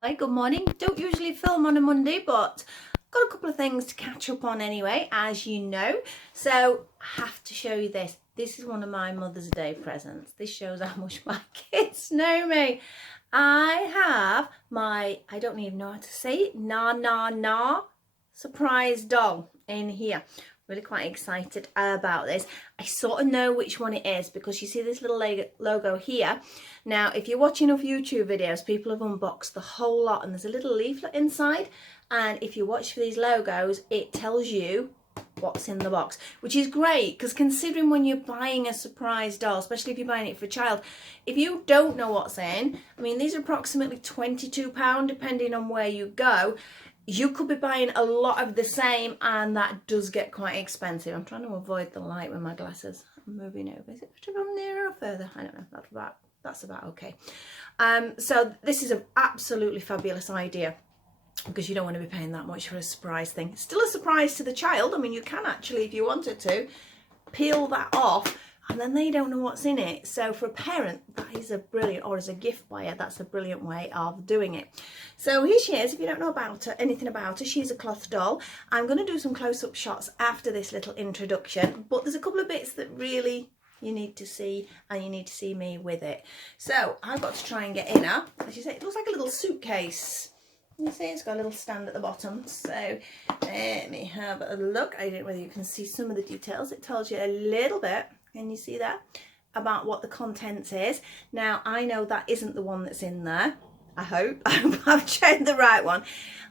Hi, good morning. Don't usually film on a Monday, but I've got a couple of things to catch up on anyway, as you know. So I have to show you this. This is one of my Mother's Day presents. This shows how much my kids know me. I have my, I don't even know how to say it, na surprise doll in here. Really quite excited about this. I sort of know which one it is because you see this little logo here. Now, if you watch enough YouTube videos, people have unboxed the whole lot and there's a little leaflet inside. And if you watch for these logos, it tells you what's in the box, which is great because considering when you're buying a surprise doll, especially if you're buying it for a child, if you don't know what's in, I mean, these are approximately £22 depending on where you go. You could be buying a lot of the same and that does get quite expensive. I'm trying to avoid the light with my glasses. I'm moving over. Is it better from nearer or further? I don't know. That's about okay. So this is an absolutely fabulous idea because you don't want to be paying that much for a surprise thing. It's still a surprise to the child. I mean, you can actually, if you wanted to, peel that off and then they don't know what's in it. So for a parent, that is a brilliant, or as a gift buyer, that's a brilliant way of doing it. So here she is. If you don't know about her, anything about her, she's a cloth doll. I'm going to do some close-up shots after this little introduction, but there's a couple of bits that really you need to see, and you need to see me with it. So I've got to try and get in her. As you say, it looks like a little suitcase. You see, it's got a little stand at the bottom. So let me have a look. I don't know whether you can see some of the details. It tells you a little bit. Can you see that? About what the contents is. Now, I know that isn't the one that's in there. I hope I've checked the right one.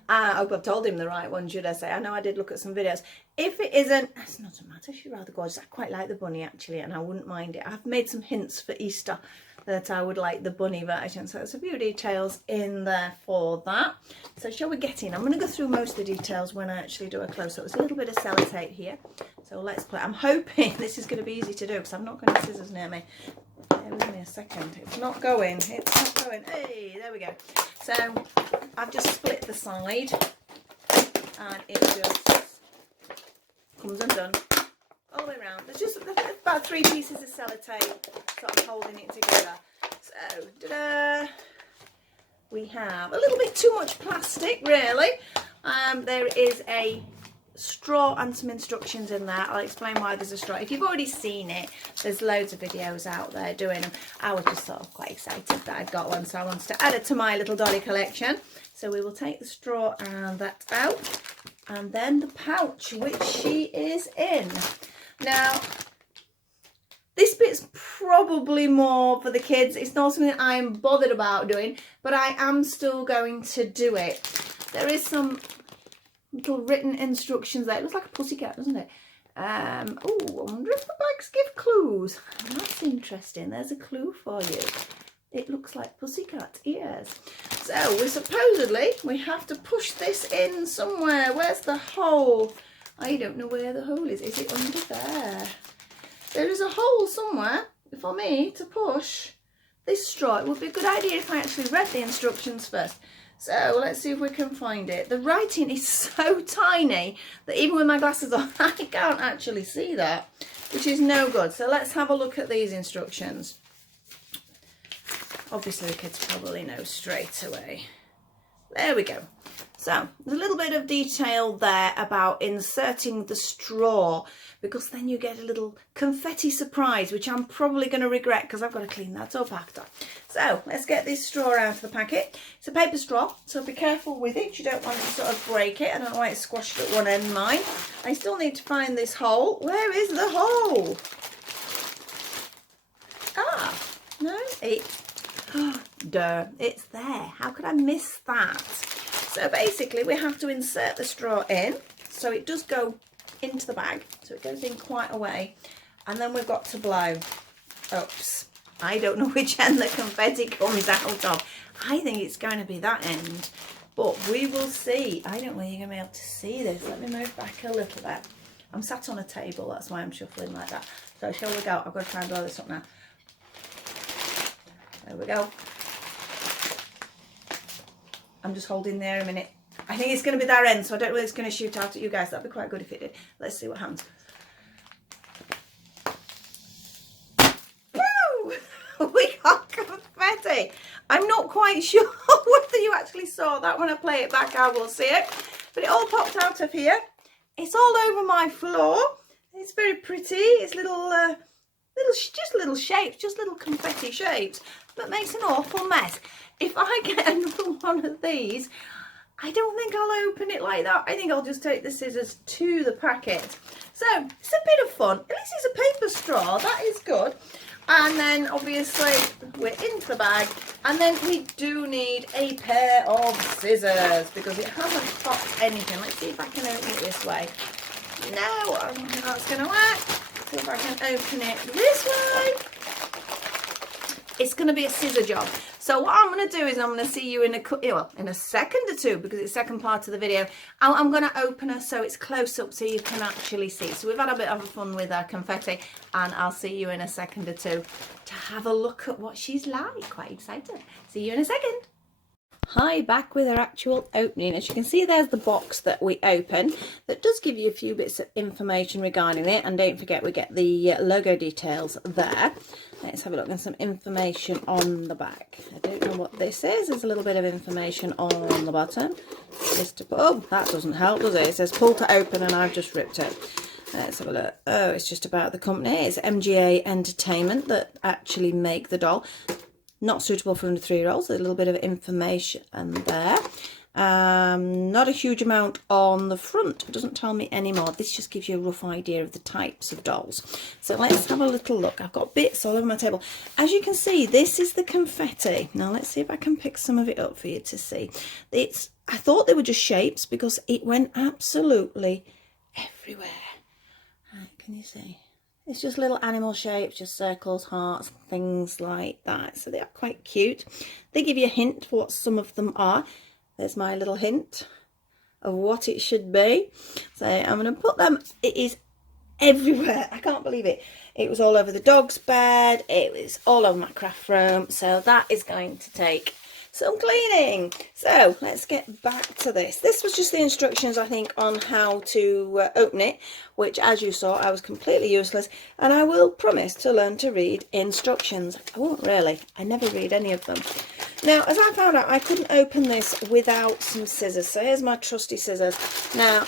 I've told him the right one, should I say. I know I did look at some videos. If it isn't, it's not a matter. She's rather gorgeous. I quite like the bunny, actually, and I wouldn't mind it. I've made some hints for Easter that I would like the bunny version. So there's a few details in there for that. So shall we get in? I'm going to go through most of the details when I actually do a close-up. There's a little bit of sellotape here. So let's play. I'm hoping this is going to be easy to do because I've not got any scissors near me. Bear with me a second. It's not going. It's not going. Hey, there we go. So I've just split the side and it just comes undone all the way around. There's just about 3 pieces of sellotape sort of holding it together. So, ta-da! We have a little bit too much plastic, really. There is a straw and some instructions in there. I'll explain why there's a straw. If you've already seen it, there's loads of videos out there doing them. I was just sort of quite excited that I'd got one, so I wanted to add it to my little dolly collection. So we will take the straw and that out, and then the pouch which she is in. Now, this bit's probably more for the kids. It's not something I'm bothered about doing, but I am still going to do it. There is some little written instructions there. It looks like a pussycat, doesn't it? Oh, I wonder if the bags give clues. That's interesting. There's a clue for you. It looks like pussycat ears. So we have to push this in somewhere. Where's the hole? I don't know where the hole is. Is it under there? There is a hole somewhere for me to push this straw. It would be a good idea if I actually read the instructions first. So let's see if we can find it. The writing is so tiny that even with my glasses on, I can't actually see that, which is no good. So let's have a look at these instructions. Obviously, the kids probably know straight away. There we go. So there's a little bit of detail there about inserting the straw, because then you get a little confetti surprise, which I'm probably going to regret because I've got to clean that up after. So let's get this straw out of the packet. It's a paper straw, so be careful with it. You don't want to sort of break it. I don't know why it's squashed at one end, mine. I still need to find this hole. Where is the hole? Ah, no, duh, it's there. How could I miss that? So basically we have to insert the straw in, so it does go into the bag, so it goes in quite a way, and then we've got to blow. Oops, I don't know which end the confetti comes out of. I think it's going to be that end, but we will see. I don't know whether you're going to be able to see this. Let me move back a little bit. I'm sat on a table, that's why I'm shuffling like that. So shall we go? I've got to try and blow this up now. There we go. I'm just holding there a minute. I think it's going to be that end, so I don't know whether it's going to shoot out at you guys. That'd be quite good if it did. Let's see what happens. Woo! We got confetti. I'm not quite sure whether you actually saw sort that when I play it back I will see it. But it all popped out of here. It's all over my floor. It's very pretty. It's just little shapes, just little confetti shapes, but makes an awful mess. If I get another one of these, I don't think I'll open it like that. I think I'll just take the scissors to the packet. So it's a bit of fun. At least it's a paper straw. That is good. And then obviously we're into the bag. And then we do need a pair of scissors because it hasn't popped anything. Let's see if I can open it this way. No, I don't think that's going to work. See if I can open it this way. It's going to be a scissor job. So what I'm going to do is I'm going to see you in a second or two, because it's the second part of the video. I'm going to open her so it's close up so you can actually see. So we've had a bit of fun with our confetti, and I'll see you in a second or two to have a look at what she's like. Quite excited. See you in a second. Hi, back with our actual opening. As you can see, there's the box that we opened that does give you a few bits of information regarding it, and don't forget we get the logo details there. Let's have a look at some information on the back. I don't know what this is. There's a little bit of information on the bottom. Oh, that doesn't help, does it? It says pull to open, and I've just ripped it. Let's have a look. Oh, it's just about the company. It's MGA Entertainment that actually make the doll. Not suitable for under 3-year-olds. A little bit of information there. Not a huge amount on the front. It doesn't tell me anymore. This just gives you a rough idea of the types of dolls. So let's have a little look. I've got bits all over my table. As you can see, this is the confetti. Now let's see if I can pick some of it up for you to see. I thought they were just shapes because it went absolutely everywhere. Can you see? It's just little animal shapes, just circles, hearts, things like that. So they are quite cute. They give you a hint for what some of them are. There's my little hint of what it should be. So I'm going to put them. It is everywhere. I can't believe it. It was all over the dog's bed. It was all over my craft room. So that is going to take some cleaning. So let's get back to this. This was just the instructions, I think, on how to open it, which, as you saw, I was completely useless, and I will promise to learn to read instructions. I won't really. I never read any of them. Now, as I found out, I couldn't open this without some scissors. So here's my trusty scissors. Now,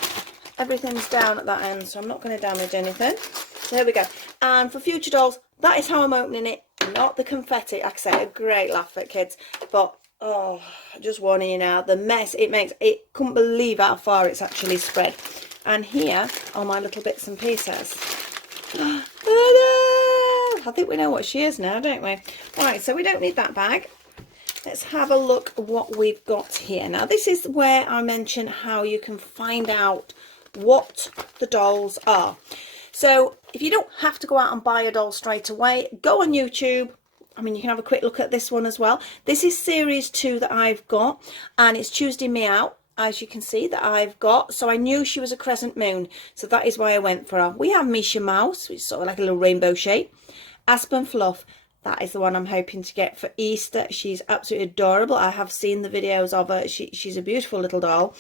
everything's down at that end, so I'm not going to damage anything. So here we go. And for future dolls, that is how I'm opening it, not the confetti. Like I say, a great laugh at kids, but oh, just warning you now, the mess it makes, it couldn't believe how far it's actually spread. And here are my little bits and pieces. I think we know what she is now, don't we? Right, so we don't need that bag. Let's have a look at what we've got here. Now, this is where I mention how you can find out what the dolls are. So if you don't have to go out and buy a doll straight away, go on YouTube. I mean, you can have a quick look at this one as well. This is series 2 that I've got, and it's Tuesday Meow, as you can see, that I've got. So I knew she was a crescent moon, so that is why I went for her. We have Misha Mouse, which is sort of like a little rainbow shape. Aspen Fluff, that is the one I'm hoping to get for Easter. She's absolutely adorable. I have seen the videos of her. She's a beautiful little doll.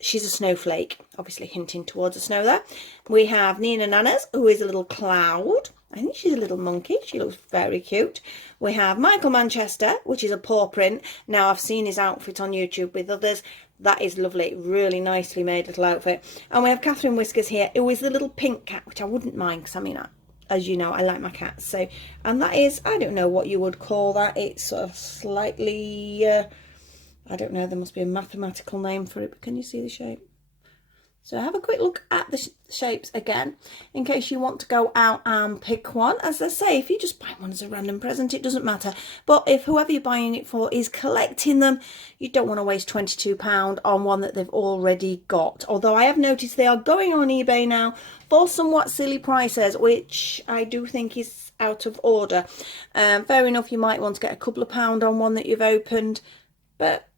She's a snowflake, obviously hinting towards the snow there. We have Nina Nanas, who is a little cloud. I think she's a little monkey. She looks very cute. We have Michael Manchester, which is a paw print. Now, I've seen his outfit on YouTube with others. That is lovely. Really nicely made little outfit. And we have Catherine Whiskers here, who is the little pink cat, which I wouldn't mind because, I mean, as you know, I like my cats. So, and that is, I don't know what you would call that. It's sort of slightly, I don't know, there must be a mathematical name for it, but can you see the shape? So have a quick look at the shapes again, in case you want to go out and pick one. As I say, if you just buy one as a random present, it doesn't matter. But if whoever you're buying it for is collecting them, you don't want to waste £22 on one that they've already got. Although I have noticed they are going on eBay now for somewhat silly prices, which I do think is out of order. Fair enough, you might want to get a couple of pound on one that you've opened, but,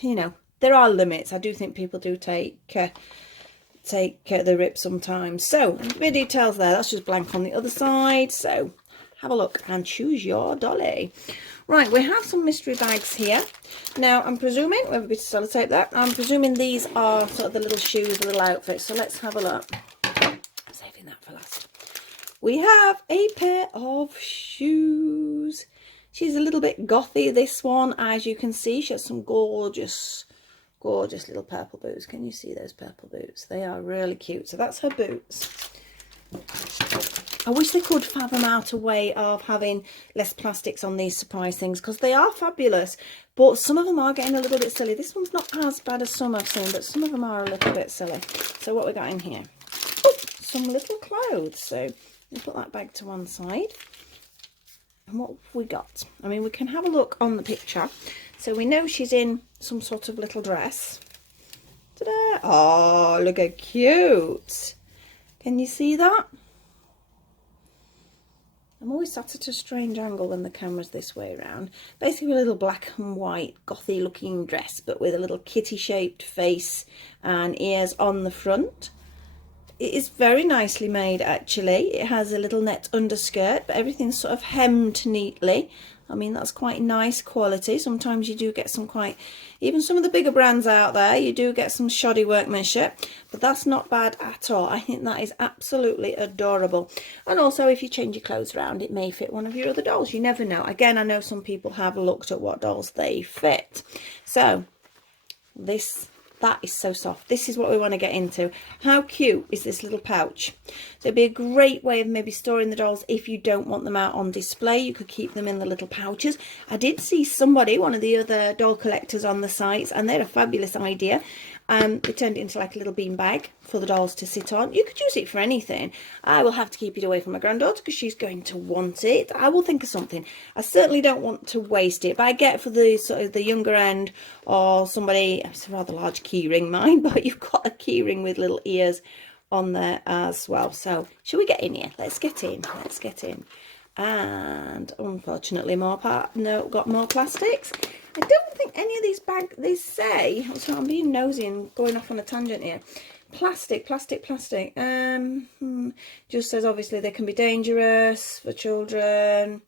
you know, there are limits. I do think people do take the rip sometimes. So the details there, that's just blank on the other side. So have a look and choose your dolly. Right, we have some mystery bags here. Now I'm presuming, we have a bit of sellotape there, I'm presuming these are sort of the little shoes, the little outfits. So let's have a look. I'm saving that for last. We have a pair of shoes. She's a little bit gothy, this one, as you can see. She has some gorgeous little purple boots. Can you see those purple boots? They are really cute. So that's her boots. I wish they could fathom out a way of having less plastics on these surprise things, because they are fabulous, but some of them are getting a little bit silly. This one's not as bad as some I've seen, but some of them are a little bit silly. So what we got in here? Oh, some little clothes. So we'll put that bag to one side. And what have we got? I mean, we can have a look on the picture. So we know she's in some sort of little dress. Ta-da! Oh, look how cute. Can you see that? I'm always sat at a strange angle when the camera's this way around. Basically a little black and white gothy looking dress, but with a little kitty shaped face and ears on the front. It is very nicely made actually. It has a little net underskirt, but everything's sort of hemmed neatly. I mean, that's quite nice quality. Sometimes you do get some even some of the bigger brands out there, you do get some shoddy workmanship, but that's not bad at all. I think that is absolutely adorable. And also, if you change your clothes around, it may fit one of your other dolls. You never know. Again, I know some people have looked at what dolls they fit. So, that is so soft. This is what we want to get into. How cute is this little pouch? So it'd be a great way of maybe storing the dolls if you don't want them out on display. You could keep them in the little pouches. I did see somebody, one of the other doll collectors on the sites, and they had a fabulous idea. They turned it into like a little bean bag for the dolls to sit on. You could use it for anything. I will have to keep it away from my granddaughter because she's going to want it. I will think of something. I certainly don't want to waste it, but I get for the sort of the younger end, or somebody, it's a rather large key ring mine, but you've got a key ring with little ears on there as well. So shall we get in here? Let's get in. Let's get in. And unfortunately got more plastics. I don't think any of these bags, they say, so I'm being nosy and going off on a tangent here. Plastic. Just says obviously they can be dangerous for children.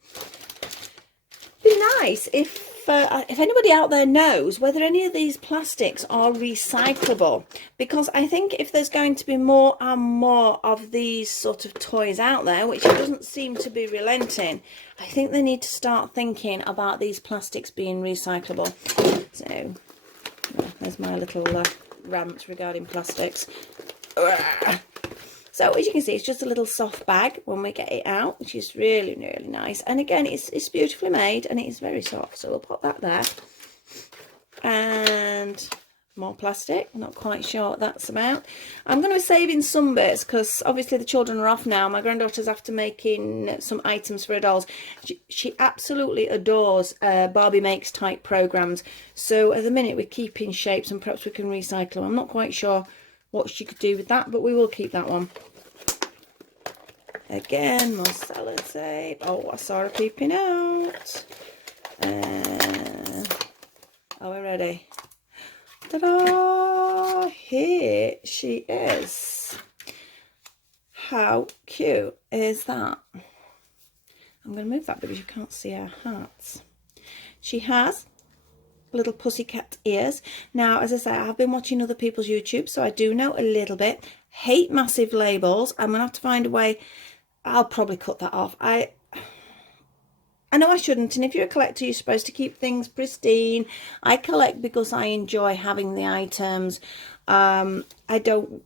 Be nice if anybody out there knows whether any of these plastics are recyclable, because I think if there's going to be more and more of these sort of toys out there, which it doesn't seem to be relenting, I think they need to start thinking about these plastics being recyclable. So there's my little rant regarding plastics. So as you can see, it's just a little soft bag when we get it out, which is really, really nice. And again, it's beautifully made and it is very soft. So we'll put that there. And more plastic. I'm not quite sure what that's about. I'm going to be saving some bits because obviously the children are off now. My granddaughter's after making some items for her dolls. She absolutely adores Barbie Makes type programs. So at the minute we're keeping shapes and perhaps we can recycle them. I'm not quite sure what she could do with that, but we will keep that one. Again, more sellotape. Oh, I saw her peeping out. Are we ready? Ta-da! Here she is. How cute is that? I'm going to move that because you can't see her hats. She has little pussycat ears. Now, as I say, I have been watching other people's YouTube, so I do know a little bit. Hate massive labels. I'm going to have to find a way. I'll probably cut that off. I know I shouldn't, and if you're a collector, you're supposed to keep things pristine. I collect because I enjoy having the items. I don't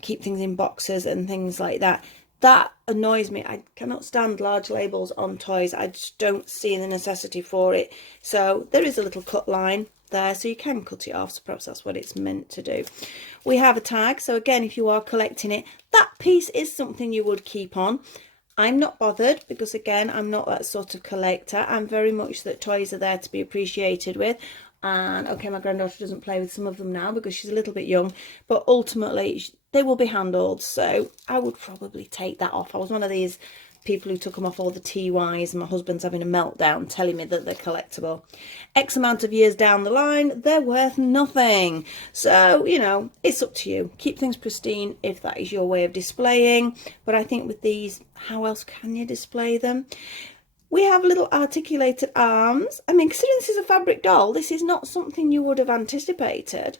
keep things in boxes and things like that. That annoys me. I cannot stand large labels on toys. I just don't see the necessity for it. So there is a little cut line there, so you can cut it off. So perhaps that's what it's meant to do. We have a tag. So again, if you are collecting it, that piece is something you would keep on. I'm not bothered because, again, I'm not that sort of collector. I'm very much that toys are there to be appreciated with. And, okay, my granddaughter doesn't play with some of them now because she's a little bit young. But ultimately, they will be handled. So I would probably take that off. I was one of these people who took them off all the TYs, and my husband's having a meltdown telling me that they're collectible. X amount of years down the line, they're worth nothing. So, you know, it's up to you. Keep things pristine if that is your way of displaying. But I think with these, how else can you display them? We have little articulated arms. I mean, considering this is a fabric doll, this is not something you would have anticipated.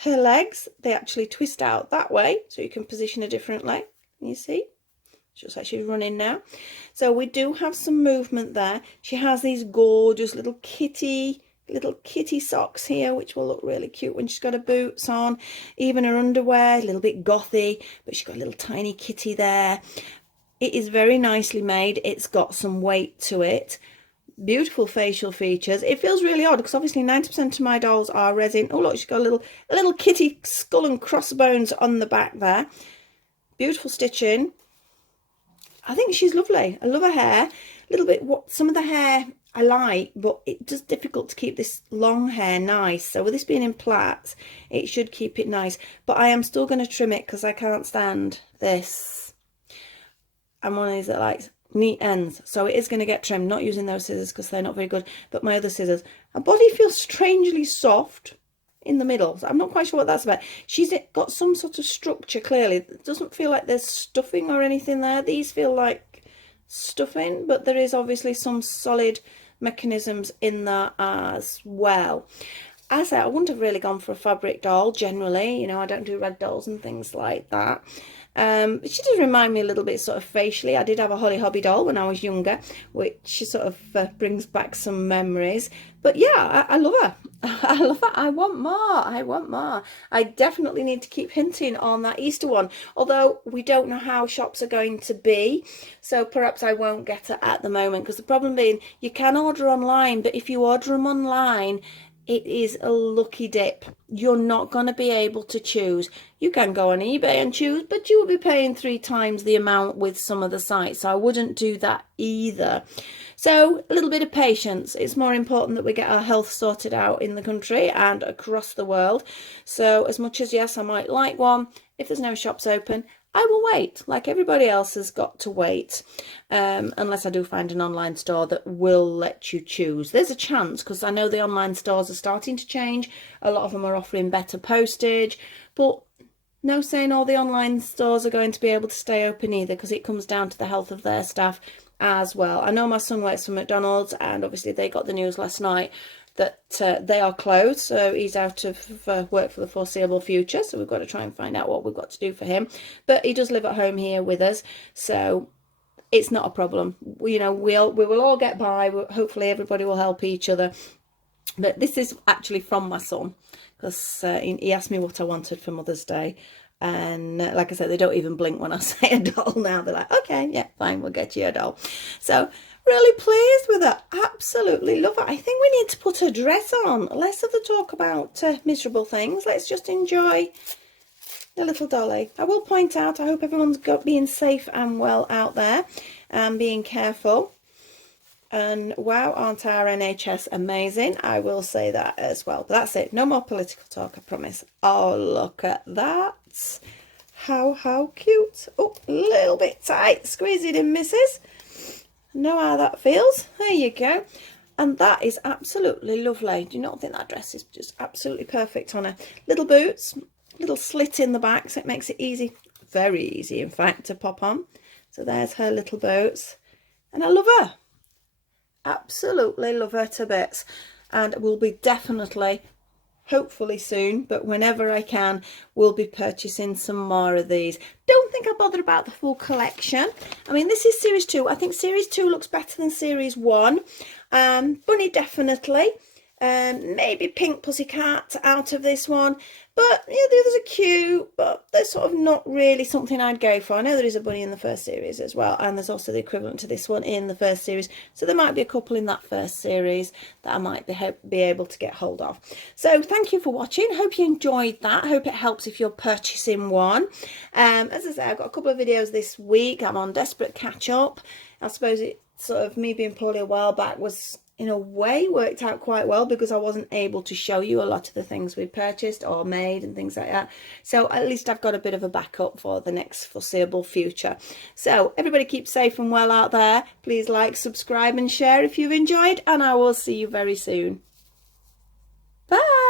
Her legs, they actually twist out that way, so you can position her differently. You see? She looks like she's running now. So we do have some movement there. She has these gorgeous little kitty socks here, which will look really cute when she's got her boots on. Even her underwear, a little bit gothy, but she's got a little tiny kitty there. It is very nicely made. It's got some weight to it. Beautiful facial features. It feels really odd because obviously 90% of my dolls are resin. Oh look, she's got a little kitty skull and crossbones on the back there. Beautiful stitching. I think she's lovely. I love her hair. A little bit, some of the hair I like, but it's just difficult to keep this long hair nice. So with this being in plaits, it should keep it nice. But I am still going to trim it because I can't stand this. I'm one of these that likes neat ends. So it is going to get trimmed. Not using those scissors because they're not very good. But my other scissors. Her body feels strangely soft in the middle. So I'm not quite sure what that's about. She's got some sort of structure, clearly. It doesn't feel like there's stuffing or anything there. These feel like stuffing, but there is obviously some solid mechanisms in there as well. As I said, I wouldn't have really gone for a fabric doll generally. You know, I don't do red dolls and things like that. She does remind me a little bit sort of facially. I did have a Holly Hobbie doll when I was younger, which sort of brings back some memories. But yeah, I love her. I love her. I want more. I want more. I definitely need to keep hinting on that Easter one, although we don't know how shops are going to be. So perhaps I won't get it at the moment, because the problem being you can order online, but if you order them online, it is a lucky dip. You're not going to be able to choose. You can go on eBay and choose, but you will be paying 3 times the amount with some of the sites. So I wouldn't do that either. So a little bit of patience. It's more important that we get our health sorted out in the country and across the world. So as much as, yes, I might like one, if there's no shops open, I will wait, like everybody else has got to wait, unless I do find an online store that will let you choose. There's a chance, because I know the online stores are starting to change. A lot of them are offering better postage, but no saying all the online stores are going to be able to stay open either, because it comes down to the health of their staff as well. I know my son works for McDonald's, and obviously they got the news last night that they are closed, so he's out of work for the foreseeable future, so we've got to try and find out what we've got to do for him. But he does live at home here with us, so it's not a problem. We will all get by. Hopefully everybody will help each other. But this is actually from my son, because he asked me what I wanted for Mother's Day. And like I said, they don't even blink when I say a doll now. They're like, okay, yeah, fine, we'll get you a doll. So really pleased with her. Absolutely love her. I think we need to put a dress on. Less of the talk about miserable things. Let's just enjoy the little dolly. I will point out, I hope everyone's being safe and well out there and being careful. And wow, aren't our NHS amazing? I will say that as well. But that's it. No more political talk, I promise. Oh, look at that. How cute. Oh, a little bit tight. Squeeze it in, missus. Know how that feels. There you go. And that is absolutely lovely. Do you not think that dress is just absolutely perfect on her? Little boots, little slit in the back, so it makes it easy, very easy in fact, to pop on. So there's her little boots, and I love her. Absolutely love her to bits. And we'll be definitely, hopefully soon, but whenever I can, we'll be purchasing some more of these. Don't think I'll bother about the full collection. I mean, this is series 2. I think series 2 looks better than series 1. Bunny definitely. Maybe Pink Pussycat out of this one. But yeah, the others are cute, but they're sort of not really something I'd go for. I know there is a bunny in the first series as well, and there's also the equivalent to this one in the first series. So there might be a couple in that first series that I might be able to get hold of. So thank you for watching. Hope you enjoyed that. Hope it helps if you're purchasing one. As I say, I've got a couple of videos this week. I'm on desperate catch up. I suppose it sort of, me being poorly a while back was, in a way, worked out quite well, because I wasn't able to show you a lot of the things we purchased or made and things like that. So at least I've got a bit of a backup for the next foreseeable future. So everybody keep safe and well out there. Please like, subscribe and share if you've enjoyed, and I will see you very soon. Bye.